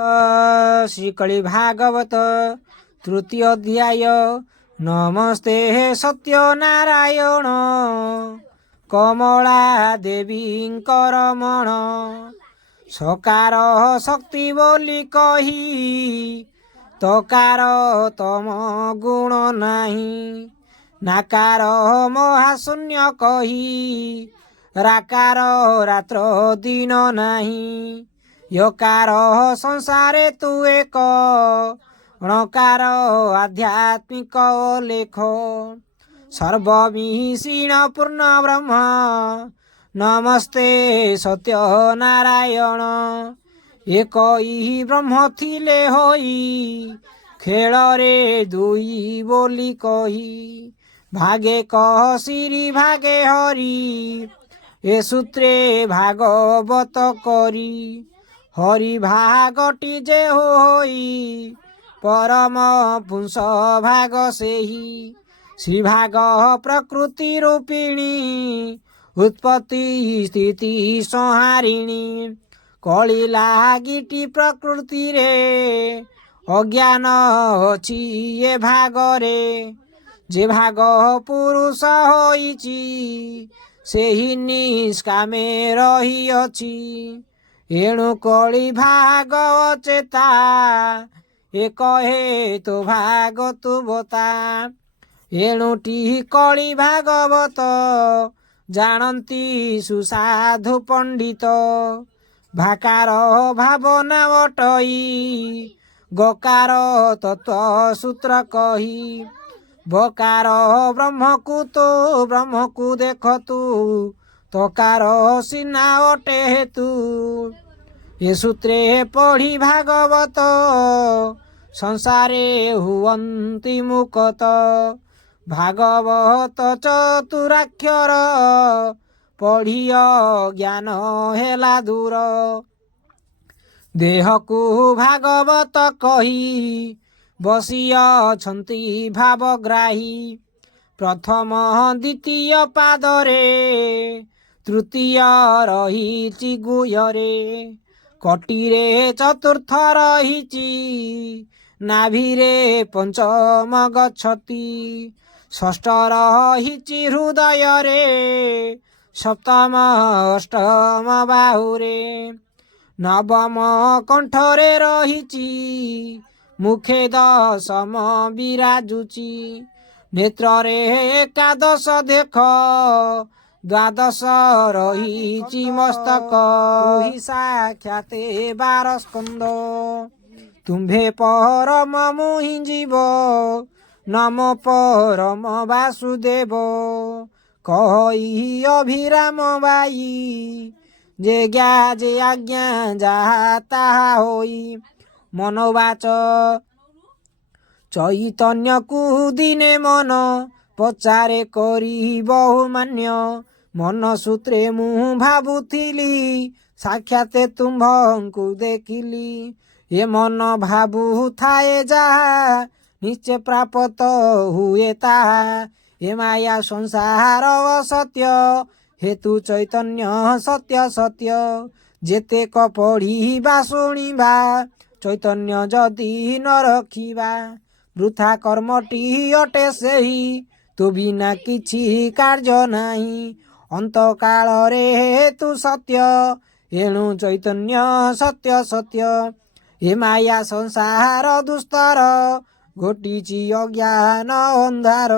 श्रीकलि भागवत तृतीय अध्याय। नमस्ते सत्यनारायण कमला देवींकर मन सकार शक्ति बोली कही तकार तम गुण नाही नाकार महाशून्य कही राकार रात्र दिन नाही यकार संसारे तू एक णकार आध्यात्मिक लेख सर्वमिहीण पूर्ण ब्रह्म नमस्ते सत्यनारायण एक ही ब्रह्म थिले होई खेल रे दुई बोली कही भागे कह श्री भागे हरि ए सूत्रे भागवत करी हरि भागटी जे होई परम पुंस भाग सेही श्री भाग प्रकृति रूपिणी उत्पत्ति स्थिति संहारिणी कली लागिटी प्रकृति रे अज्ञान अछि ये भागरे जे भाग पुरुष होइची सेही निष्कामे रहिअछि एणु कली भाग चेता एक हेतु भाग तु बता एणुटी कली भागवत जानती सुसाधु पंडित भाकार भावना बटई गकार तत्व सूत्र कही बकार ब्रह्म को देख तू तकार सिना अटे हेतु ये सूत्रे पढ़ी भागवत संसारे हुवंती मुकत भागवत चतुराक्षर पढ़िय ज्ञान हेला दूर देह को भागवत कही बसिअछंती भावग्राही प्रथम द्वितीय पादरे तृतीय रहिछि गुह्ୟରେ कटिरे चतुर्थ रहिछि नाभिरे पंचम गच्छति षष्ठ रहिछि हृदୟରେ सप्तम अष्टम बाहुरे नवम कंठरे रहिछि मुखे दशम विराजुछि नेत्रे एकादश देख द्वादश रहिछि मस्तक तुहि साक्षाते 12 स्कंद तुम्भे परम मुहि जीव नमो परम वासुदेव कहि अभिराम बाई जे ज्ञा जे आज्ञा जाहा ताहा होई मनोवाच चैतन्य को दिने मन पचारे करी बहुमान्य मन सूत्रे मु भाबुथिली साक्षाते तुम्भंकु देखिली ये मन भाबु थाए जाहा निश्चय प्राप्त हुए ताहा ये माया संसार असत्य हेतु चैतन्य सत्य सत्य जेते क पढ़िबा शुणिबा चैतन्य जदि न रखिबा वृथा कर्मटी अटे सेही तो बिना किछि कार्य नाही अंत काल रे हेतु सत्य एणु चैतन्य सत्य सत्य हे माया संसार दुस्तर घोटिछि अज्ञान अंधार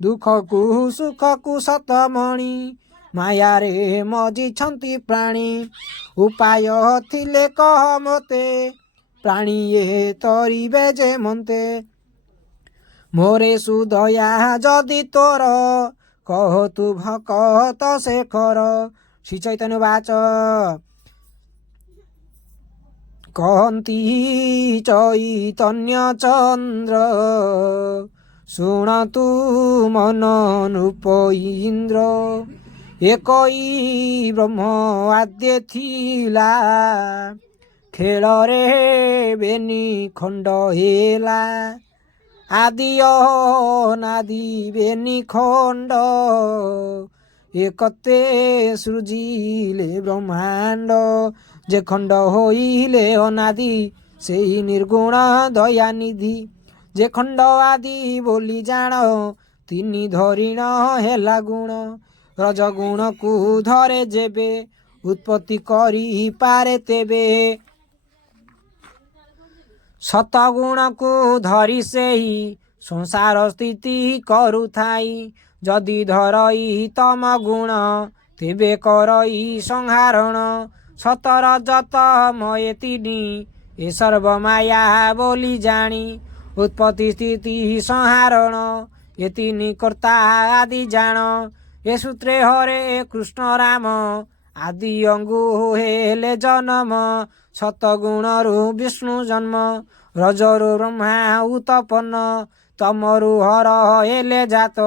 दुख को सुख को सतमणि माया रे मजिछंती प्राणी उपाय थिले कह मते प्राणी ये तरिबे जे मन्ते मोरे सुदया जदि तोर कह तु भकत शेखर श्री चैतन्य वाच कहन्ति चैतन्य चंद्र शुणतु मन नृप इंद्र एकई ब्रह्म आद्य थिला खेल रे बेनी खंड हेला आदि अनादि बेनी खंड एकते सृजिले ब्रह्मांड जे खंड होइले अनादि ସେହି ନିର୍ଗୁଣ ଦୟାନିଧି। ଯେ ଖଣ୍ଡ ଆଦି ବୋଲି ଜାଣ ତିନି ଧରିଣ ହେଲା ଗୁଣ। ରଜଗୁଣକୁ ଧରେ ଯେବେ ଉତ୍ପତ୍ତି କରିପାରେ ତେବେ। ସତଗୁଣକୁ ଧରି ସେହି ସଂସାର ସ୍ଥିତି କରୁଥାଇ। ଯଦି ଧରଇ ତମ ଗୁଣ ତେବେ କରଇ ସଂହାରଣ। ସତର ଯତମଏ ତିନି ଏ ସର୍ବମାୟା ବୋଲି ଜାଣି। ଉତ୍ପତ୍ତି ସ୍ଥିତି ସଂହାରଣ ଏ ତିନି କର୍ତ୍ତା ଆଦି ଜାଣ। ଏ ସୂତ୍ରେ ହରେ କୃଷ୍ଣ ରାମ ଆଦି ଅଙ୍ଗୁ ହେଲେ ଜନମ। ସତଗୁଣରୁ ବିଷ୍ଣୁ ଜନ୍ମ ରଜରୁ ବ୍ରହ୍ମା ଉତପନ୍ନ। ତମରୁ ହର ହେଲେ ଜାତ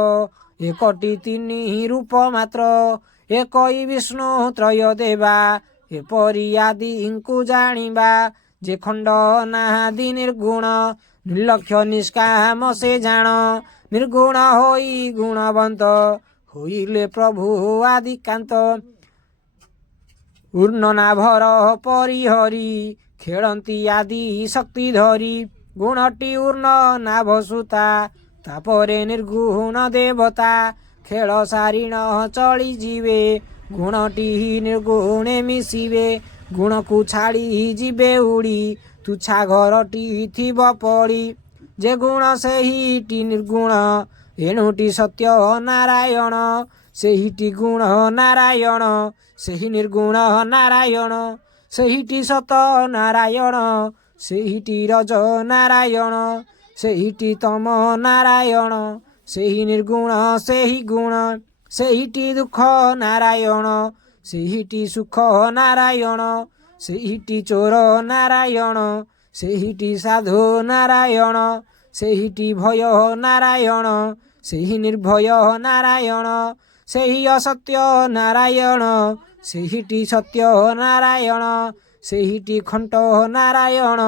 ଏକଟି ତିନି ରୂପ ମାତ୍ର। ଏକଇ ବିଷ୍ଣୁ ତ୍ରୟ ଦେବା ଏପରି ଆଦିଙ୍କୁ ଜାଣିବା। ଯେ ଖଣ୍ଡ ନାହାଦି ନିର୍ଗୁଣ ନିର୍ଲକ୍ଷ୍ୟ ନିଷ୍କାମ ସେ ଜାଣ। ନିର୍ଗୁଣ ହୋଇ ଗୁଣବନ୍ତ ହୋଇଲେ ପ୍ରଭୁ ଆଦିକାନ୍ତ। ଉର୍ଣ୍ଣନାଭର ପରିହରି ଖେଳନ୍ତି ଆଦି ଶକ୍ତି ଧରି। ଗୁଣଟି ଉର୍ଣ୍ଣ ନାଭ ସୁତା ତାପରେ ନିର୍ଗୁଣ ଦେବତା। ଖେଳ ସାରିଣ ଚଳିଯିବେ ଗୁଣଟି ନିର୍ଗୁଣେ ମିଶିବେ। ଗୁଣକୁ ଛାଡ଼ି ଯିବେ ଉଡ଼ି ତୁଚ୍ଛା ଘରଟି ଥିବ ପଡ଼ି। ଯେ ଗୁଣ ସେହିଟି ନିର୍ଗୁଣ ଏଣୁଟି ସତ୍ୟ ନାରାୟଣ। ସେହିଟି ଗୁଣ ନାରାୟଣ ସେହି ନିର୍ଗୁଣ ନାରାୟଣ। ସେହିଟି ସତ ନାରାୟଣ ସେହିଟି ରଜ ନାରାୟଣ। ସେହିଟି ତମ ନାରାୟଣ ସେହି ନିର୍ଗୁଣ ସେହି ଗୁଣ। ସେହିଟି ଦୁଃଖ ନାରାୟଣ ସେହିଟି ସୁଖ ନାରାୟଣ। ସେହିଟି ଚୋର ନାରାୟଣ ସେହିଟି ସାଧୁ ନାରାୟଣ। ସେହିଟି ଭୟ ନାରାୟଣ ସେହି ନିର୍ଭୟ ନାରାୟଣ। ସେହି ଅସତ୍ୟ ନାରାୟଣ ସେହିଟି ସତ୍ୟ ନାରାୟଣ। ସେହିଟି ଖଣ୍ଟ ନାରାୟଣ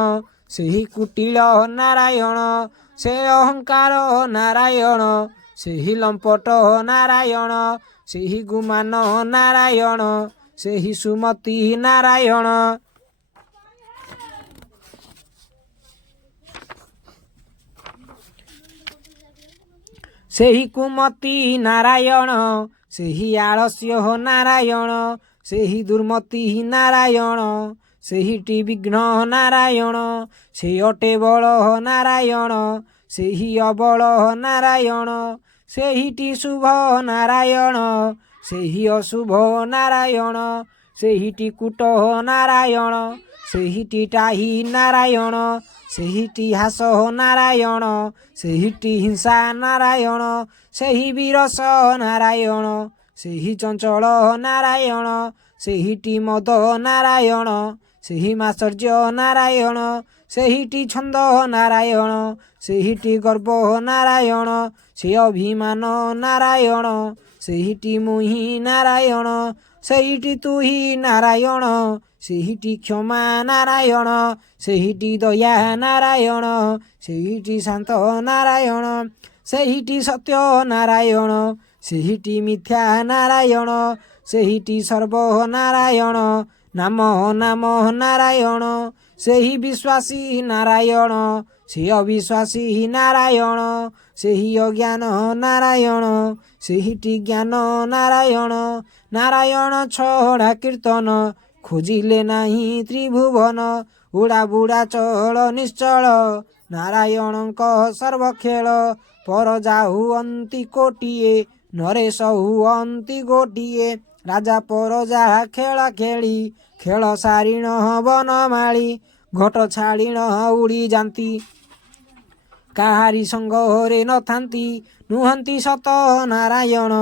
ସେହି କୁଟିଳ ନାରାୟଣ। ସେ ଅହଙ୍କାର ନାରାୟଣ ସେହି ଲମ୍ପଟ ନାରାୟଣ। ସେହି ଗୁମାନ ନାରାୟଣ ସେହି ସୁମତି ନାରାୟଣ। ସେହି କୁମତି ନାରାୟଣ ସେହି ଆଳସ୍ୟ ନାରାୟଣ। ସେହି ଦୁର୍ମତି ନାରାୟଣ ସେହିଟି ବିଘ୍ନ ନାରାୟଣ। ସେ ଅଟେ ବଳ ନାରାୟଣ ସେହି ଅବଳ ନାରାୟଣ। ସେହିଟି ଶୁଭ ନାରାୟଣ ସେହି ଅଶୁଭ ନାରାୟଣ। ସେହିଟି କୂଟ ନାରାୟଣ ସେହିଟି ଟାହି ନାରାୟଣ। ସେହିଟି ହାସ ନାରାୟଣ ସେହିଟି ହିଂସା ନାରାୟଣ। ସେହି ବିରସ ନାରାୟଣ ସେହି ଚଞ୍ଚଳ ନାରାୟଣ। ସେହିଟି ମଦ ନାରାୟଣ ସେହି ମାତ୍ସର୍ଯ୍ୟ ନାରାୟଣ। ସେହିଟି ଛନ୍ଦ ନାରାୟଣ ସେହିଟି ଗର୍ବ ନାରାୟଣ। ସେ ଅଭିମାନ ନାରାୟଣ ସେହିଟି ମୁହିଁ ନାରାୟଣ। ସେହିଟି ତୁହି ନାରାୟଣ ସେହିଟି କ୍ଷମା ନାରାୟଣ। ସେହିଟି ଦୟା ନାରାୟଣ ସେହିଟି ଶାନ୍ତ ନାରାୟଣ। ସେହିଟି ସତ୍ୟ ନାରାୟଣ ସେହିଟି ମିଥ୍ୟା ନାରାୟଣ। ସେହିଟି ସର୍ବ ନାରାୟଣ ନାମ ନାମ ନାରାୟଣ। ସେହି ବିଶ୍ୱାସୀ ନାରାୟଣ ସେ ଅବିଶ୍ୱାସୀ ନାରାୟଣ। ସେହି ଅଜ୍ଞାନ ନାରାୟଣ ସେହିଟି ଜ୍ଞାନ ନାରାୟଣ। ନାରାୟଣ ଛଡ଼ା କୀର୍ତ୍ତନ ଖୋଜିଲେ ନାହିଁ ତ୍ରିଭୁବନ। ଉଡ଼ା ବୁଡ଼ା ଚଳ ନିଶ୍ଚଳ ନାରାୟଣଙ୍କ ସର୍ବଖେଳ। ପରଜା ହୁଅନ୍ତି କୋଟିଏ ନରେଶ ହୁଅନ୍ତି ଗୋଟିଏ। ରାଜା ପରଜା ଖେଳ ଖେଳି ଖେଳ ସାରିଣ ବନମାଳି। ଘଟ ଛାଡ଼ିଣ ଉଡ଼ି ଯାନ୍ତି କାହାରି ସଙ୍ଗରେ ନଥାନ୍ତି। ନୁହନ୍ତି ସତ ନାରାୟଣ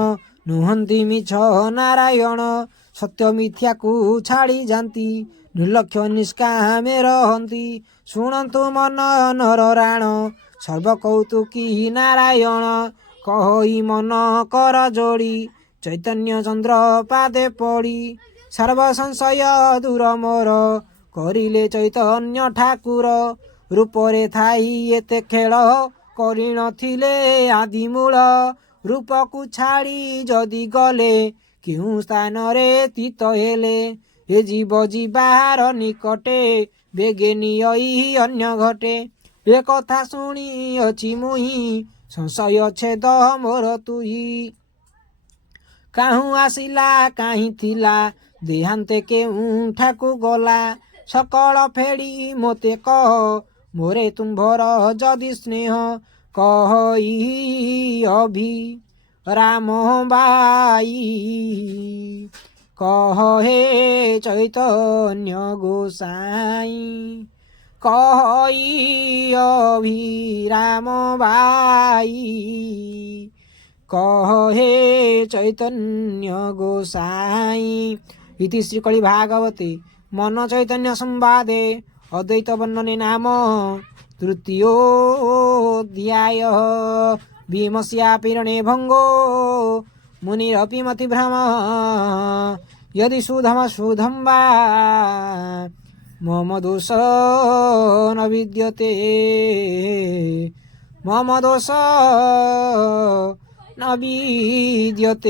ନୁହନ୍ତି ମିଛ ନାରାୟଣ। ସତ୍ୟ ମିଥ୍ୟାକୁ ଛାଡ଼ି ଯାନ୍ତି ନିର୍ଲକ୍ଷ୍ୟ ନିଷ୍କାମେ ରହନ୍ତି। ଶୁଣନ୍ତୁ ମନ ନର ରାଣ ସର୍ବ କୌତୁକୀ ନାରାୟଣ। କହଇ ମନ କର ଯୋଡ଼ି ଚୈତନ୍ୟ ଚନ୍ଦ୍ର ପାଦେ ପଡ଼ି। ସର୍ବ ସଂଶୟ ଦୂର ମୋର କରିଲେ ଚୈତନ୍ୟ ଠାକୁର। ରୂପରେ ଥାଇ ଏତେ ଖେଳ କରିନଥିଲେ ଆଦିମୂଳ। ରୂପକୁ ଛାଡ଼ି ଯଦି ଗଲେ କେଉଁ ସ୍ଥାନରେ ସ୍ଥିତ ହେଲେ। ଏ ଜୀବ ଯିବାର ନିକଟେ ବେଗେ ନିୟଇ ଅନ୍ୟ ଘଟେ। ଏ କଥା ଶୁଣିଅଛି ମୁହିଁ ସଂଶୟ ଛେଦ ମୋର ତୁହି। କାହୁଁ ଆସିଲା କାହିଁ ଥିଲା ଦେହାନ୍ତେ କେଉଁଠାକୁ ଗଲା। ସକଳ ଫେଡ଼ି ମୋତେ କହ ମୋରେ ତୁମ୍ଭର ଯଦି ସ୍ନେହ। କହି ଅଭି ରାମ ବାଇ କହ ହେ ଚୈତନ୍ୟ ଗୋସାଇଁ। କହି ଅଭିରାମ ବାଇ कह हे चैतन्य गोसाई। इति श्रीकलि भागवते मन चैतन्य संवादे अद्वैत वर्णने नाम तृतीयोऽध्याय। भीमस्यापि रणे भंगो मुनिरपि मतिभ्रम। यदि सुधम वा मम दोष न विद्यते। मम दोष न विद्यते।